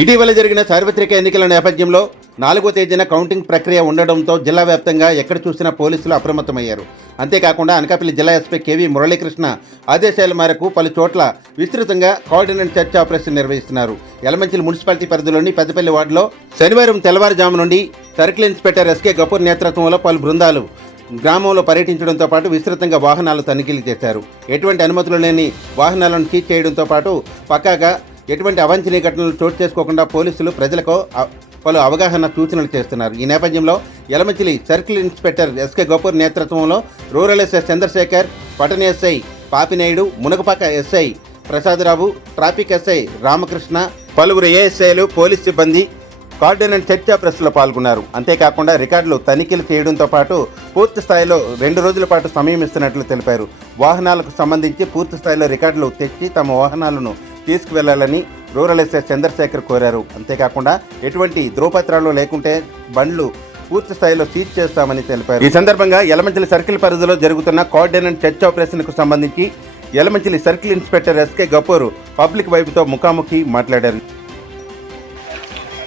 ఇటీవల జరిగిన సార్వత్రిక ఎన్నికల నేపథ్యంలో నాలుగో తేదీన కౌంటింగ్ ప్రక్రియ ఉండడంతో జిల్లా వ్యాప్తంగా ఎక్కడ చూసినా పోలీసులు అప్రమత్తమయ్యారు. అంతేకాకుండా అనకాపల్లి జిల్లా ఎస్పీ కేవీ మురళీకృష్ణ ఆదేశాల మేరకు పలు చోట్ల విస్తృతంగా కోఆర్డినేట్ చర్చ్ ఆపరేషన్ నిర్వహిస్తున్నారు. యలమంచిలి మున్సిపాలిటీ పరిధిలోని పెద్దపల్లి వార్డులో శనివారం తెల్లవారుజాము నుండి సర్కిల్ ఇన్స్పెక్టర్ ఎస్కే గపూర్ నేతృత్వంలో పలు బృందాలు గ్రామంలో పర్యటించడంతో పాటు విస్తృతంగా వాహనాలు తనిఖీలు చేశారు. ఎటువంటి అనుమతులు లేని వాహనాలను సీజ్ చేయడంతో పాటు పక్కాగా ఎటువంటి అవాంఛనీయ ఘటనలు చోటు చేసుకోకుండా పోలీసులు ప్రజలకు పలు అవగాహన సూచనలు చేస్తున్నారు. ఈ నేపథ్యంలో Yelamanchili circle inspector SK Gafoor నేతృత్వంలో రూరల్ ఎస్ఐ చంద్రశేఖర్ పట్టణ SI Papinaidu Munagapaka SI Prasada Rao traffic SI Ramakrishna పలువురు ఏఎస్ఐలు పోలీస్ సిబ్బంది కోఆర్డినేట్ చర్చా ప్రెస్లో పాల్గొన్నారు. అంతేకాకుండా రికార్డులు తనిఖీలు చేయడంతో పాటు పూర్తి స్థాయిలో రెండు రోజుల పాటు సమయం ఇస్తున్నట్లు తెలిపారు. వాహనాలకు సంబంధించి పూర్తి స్థాయిలో రికార్డులు తెచ్చి తమ వాహనాలను తీసుకువెళ్ళాలని రూరల్ ఎస్ఐ చంద్రశేఖర్ కోరారు. అంతేకాకుండా ఎటువంటి ధ్రువపత్రాలు లేకుంటే బండ్లు పూర్తి స్థాయిలో సీజ్ చేస్తామని తెలిపారు. ఈ సందర్భంగా యలమంచిలి సర్కిల్ పరిధిలో జరుగుతున్న కోఆర్డినేట్ చర్చ్ ఆపరేషన్కు సంబంధించి Yelamanchili circle inspector SK Gafoor public వైపుతో ముఖాముఖి మాట్లాడారు.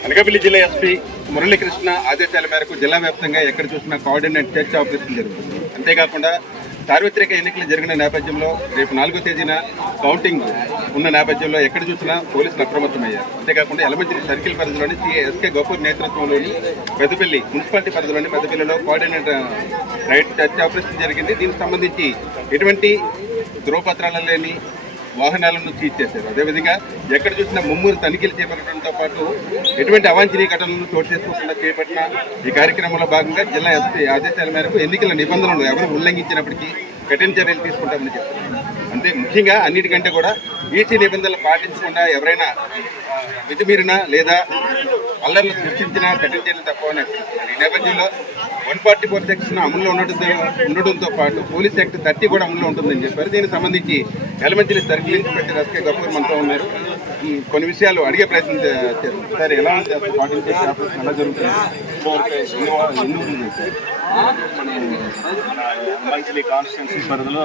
అనకాపల్లి జిల్లా ఎస్పీ మురళీకృష్ణ ఆదేశాల మేరకు జిల్లా వ్యాప్తంగా ఎక్కడ చూసినా కోఆర్డినేట్ చర్చ్ ఆపరేషన్ జరుగుతుంది. అంతేకాకుండా సార్వత్రిక ఎన్నికలు జరిగిన నేపథ్యంలో రేపు నాలుగో తేదీన కౌంటింగ్ ఉన్న నేపథ్యంలో ఎక్కడ చూసినా పోలీసులు అప్రమత్తమయ్యారు. అంతేకాకుండా ఎలమంచిలి సర్కిల్ పరిధిలోని సిఏ ఎస్కే గఫూర్ నేతృత్వంలోని పెద్దపల్లి మున్సిపాలిటీ పరిధిలోని పెద్దపల్లిలో కోఆర్డినేటర్ రైట్ చర్చ్ ఆపరేషన్ జరిగింది. దీనికి సంబంధించి ఎటువంటి ధ్రువపత్రాలు లేని వాహనాలను సీజ్ చేశారు. అదేవిధంగా ఎక్కడ చూసినా ముమ్మూరు తనిఖీలు చేపట్టడంతో పాటు ఎటువంటి అవాంఛనీయ ఘటనలను చోటు చేసుకోకుండా చేపట్టిన ఈ కార్యక్రమంలో భాగంగా జిల్లా ఎస్పీ ఆదేశాల మేరకు ఎన్నికల నిబంధనలు ఎవరు ఉల్లంఘించినప్పటికీ కఠిన చర్యలు తీసుకుంటామని చెప్తున్నారు. అంటే ముఖ్యంగా అన్నిటికంటే కూడా ఈసీ నిబంధనలు పాటించకుండా ఎవరైనా మితిమీరిన లేదా అల్లర్లు సృష్టించినా కఠిన చర్యలు తప్పవని ఈ నేపథ్యంలో వన్ ఫార్టీ ఫోర్ సెక్షన్ అమల్లో ఉండటంతో ఉండడంతో పాటు పోలీస్ యాక్ట్ థర్టీ కూడా అమల్లో ఉంటుందని చెప్పారు. దీనికి సంబంధించి Yelamanchili circle inspector SK Gafoor మనతో ఉన్నారు. కొన్ని విషయాలు అడిగే ప్రయత్నం చేస్తారు. సార్ ఎలా పాటించే ఆపరేషన్ ఎలా జరుగుతుంది? ఇంతవరకు ఎన్ని కాన్స్టిట్యున్సీ పరిధిలో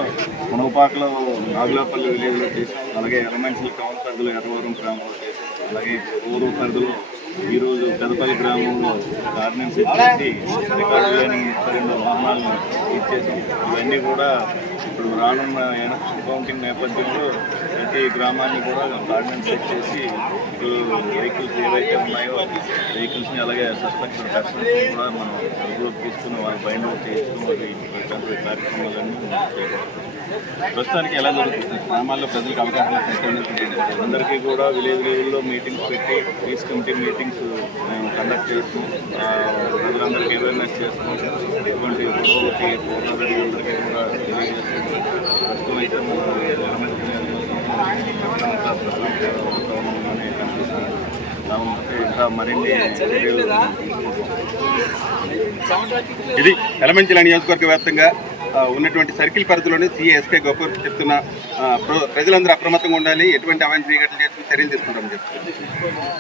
మునగపాకలో నాగులాపల్లి విలేజ్లో చేసాం అలాగే ఎలమంచిలి టౌన్ పరిధిలో ఎర్రవరం గ్రామంలో చేసాం అలాగే ఊరు పరిధిలో ఈరోజు పెదపల్లి గ్రామంలో గార్డెన్స్ ఇచ్చేసి రికార్డు లేని రెండు వాహనాలను ఇచ్చేసి ఇవన్నీ కూడా ఇప్పుడు రానున్న ఎలక్షన్ కౌంటింగ్ నేపథ్యంలో ప్రతి గ్రామాన్ని కూడా గార్డెన్స్ సెట్ చేసి వెహికల్స్ ఏవైతే ఉన్నాయో వెహికల్స్ని అలాగే సస్పెక్టెడ్ పర్సన్స్ కూడా మనం అదుపులోకి తీసుకుని వారి బైండ్ అవుట్ చేసుకుని మరి కార్యక్రమాలన్నీ ప్రస్తుతానికి ఎలా జరుగుతుంది? గ్రామాల్లో ప్రజలకు అవగాహన అందరికీ కూడా విలేజ్ లెవెల్లో మీటింగ్స్ పెట్టి పీస్ కమిటీ మీటింగ్స్ మేము కండక్ట్ చేస్తాం ప్రజలందరికీ అవేర్నెస్ చేస్తాం ఎటువంటి గొడవలకి పోరాడని అందరికీ కూడా తెలియజేస్తాం ఇది ఎలమంచిల నియోజకవర్గ వ్యాప్తంగా ఉన్నటువంటి సర్కిల్ పరిధిలోని సిఎస్కే గోపూర్ చెప్తున్న ప్రజలందరూ అప్రమత్తంగా ఉండాలి ఎటువంటి అవాంఛనీయ ఘటనలు చేస్తున్న చర్యలు తీసుకుంటామని చెప్తున్నారు.